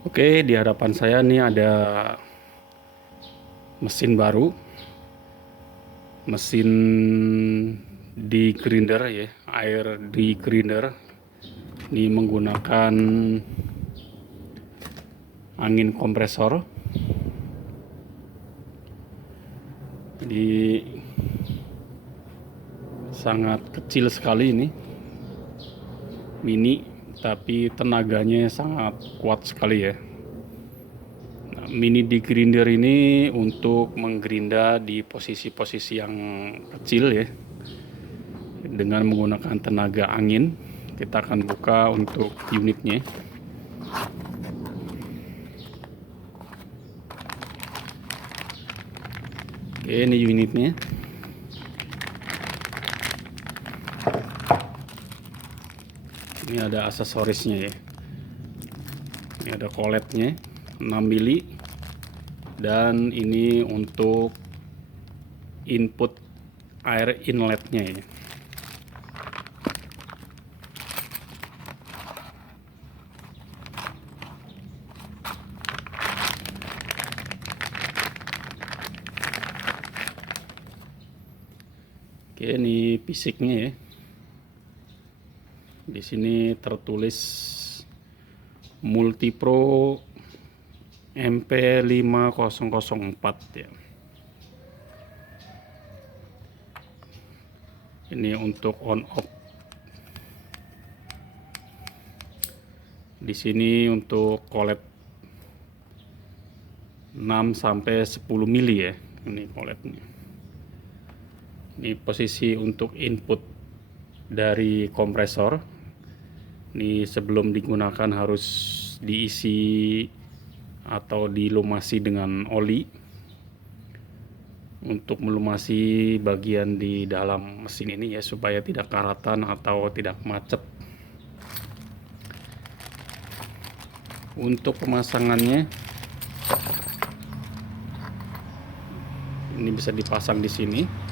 Oke, di hadapan saya nih ada mesin baru, mesin degrinder ya, air degrinder. Ini menggunakan angin kompresor. Jadi sangat kecil sekali ini, mini, tapi tenaganya sangat kuat sekali ya. Mini degrinder ini untuk menggerinda di posisi-posisi yang kecil ya, dengan menggunakan tenaga angin. Kita akan buka untuk unitnya. Oke, ini unitnya. Ini ada aksesorisnya ya. Ini ada koletnya 6 mili, dan ini untuk input air inletnya ya. Oke, ini fisiknya ya. Di sini tertulis Multipro MP5004 ya. Ini untuk on off. Di sini untuk kolet 6 sampai 10 mili ya. Ini koletnya. Ini posisi untuk input dari kompresor. Ini sebelum digunakan harus diisi atau dilumasi dengan oli untuk melumasi bagian di dalam mesin ini ya, supaya tidak karatan atau tidak macet. Untuk pemasangannya, ini bisa dipasang di sini.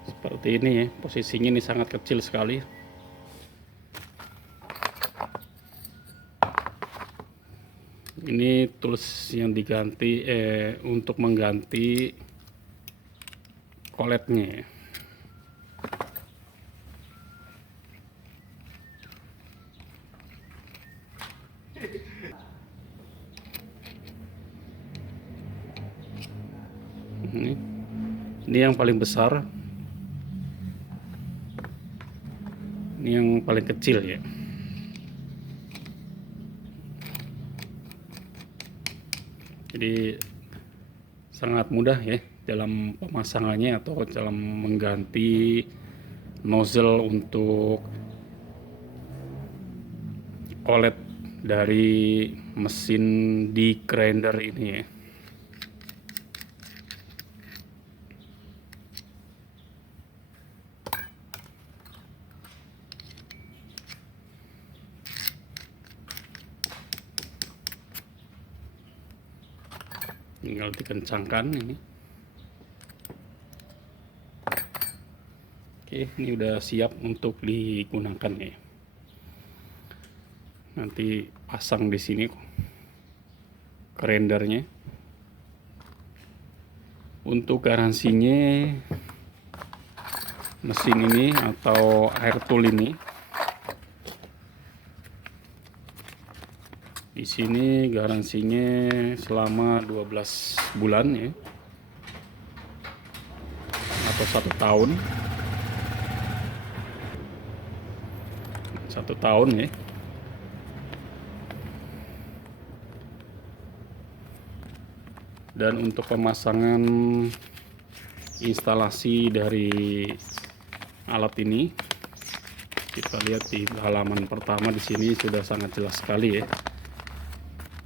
Seperti ini ya, posisinya ini sangat kecil sekali. Ini tools yang diganti untuk mengganti koletnya ya. Ini yang paling besar, ini yang paling kecil ya. Jadi sangat mudah ya dalam pemasangannya atau dalam mengganti nozzle untuk kolet dari mesin degrinder ini ya. Tinggal dikencangkan ini. Oke, ini udah siap untuk digunakan ya. Nanti pasang di sini grindernya. Untuk garansinya, mesin ini atau air tool ini, di sini garansinya selama 12 bulan ya, atau 1 tahun. 1 tahun ya. Dan untuk pemasangan instalasi dari alat ini, kita lihat di halaman pertama di sini sudah sangat jelas sekali ya.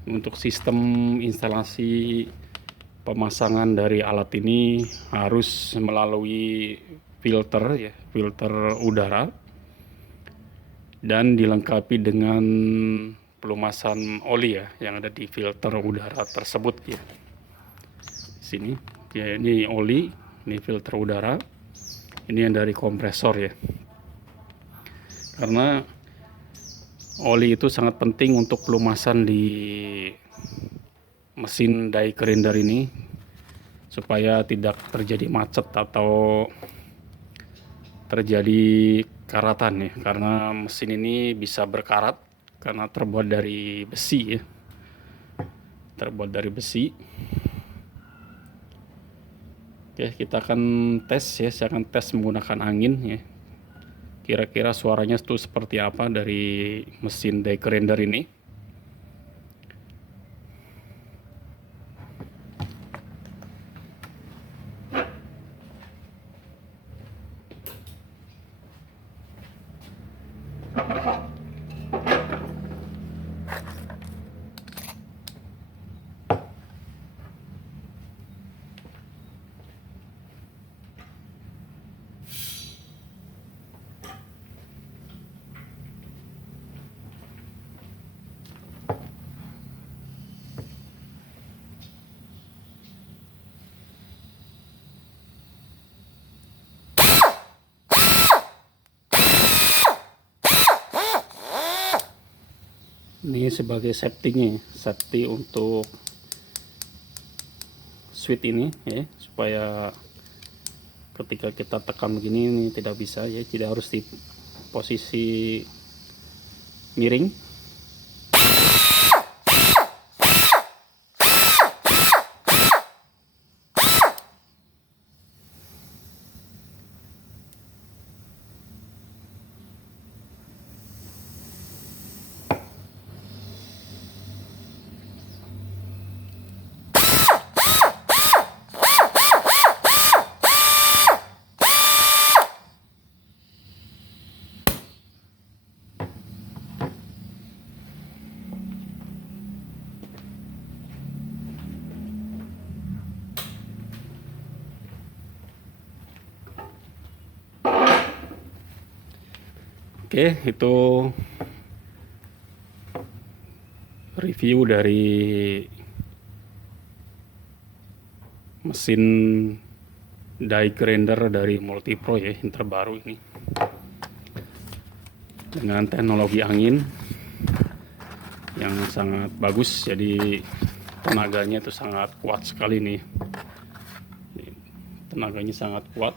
Untuk sistem instalasi pemasangan dari alat ini harus melalui filter ya, filter udara, dan dilengkapi dengan pelumasan oli ya yang ada di filter udara tersebut ya. Di sini Ya, ini oli, ini filter udara, ini yang dari kompresor ya. Karena oli itu sangat penting untuk pelumasan di mesin die grinder ini, supaya tidak terjadi macet atau terjadi karatan ya. Karena mesin ini bisa berkarat karena terbuat dari besi ya, terbuat dari besi. Oke, kita akan tes ya, saya akan tes menggunakan angin ya. Kira-kira suaranya itu seperti apa dari mesin die grinder ini. Ini sebagai safety-nya, safety untuk switch ini ya, supaya ketika kita tekan begini ini tidak bisa ya, tidak harus di posisi miring. Oke, itu review dari mesin die grinder dari Multipro ya, yang terbaru ini, dengan teknologi angin yang sangat bagus. Jadi tenaganya itu sangat kuat sekali nih, tenaganya sangat kuat.